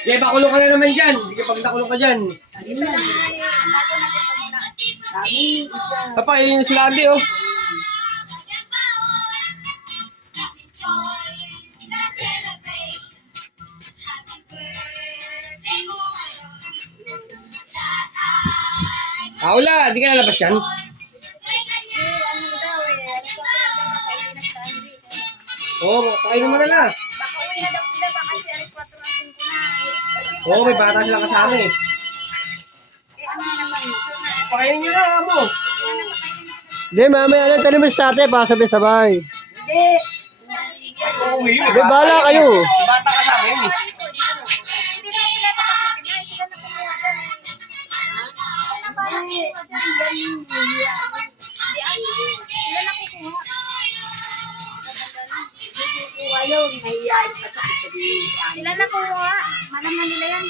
Kaya pakulong ka na naman dyan. Hindi ka pag nakulong ka dyan. Ito lang ay bago natin ito muna. Kami, isa. Papa, yun yung sila ate, oh. Wala. Hindi ka nalabas yan. Ano daw eh. Ano ko pinagdadakauli na sa Andre. Oo, kain naman na. Baka uwi na daw sila. Baka si Aris 4 ang 5 na. Oo, may bata sila kasama eh. Ano naman yun? Pakainin nyo na, amo. Hindi, mamaya lang tayo mo sa tate, pasabay-sabay. Hindi. Oo, yun. Hindi, bahala kayo. May bata kasama yun eh. Hindi na sila nakakapinay. Sila na kumuha dyan. Sila na kukuha. Sila na kukuha. Malam na nila yan.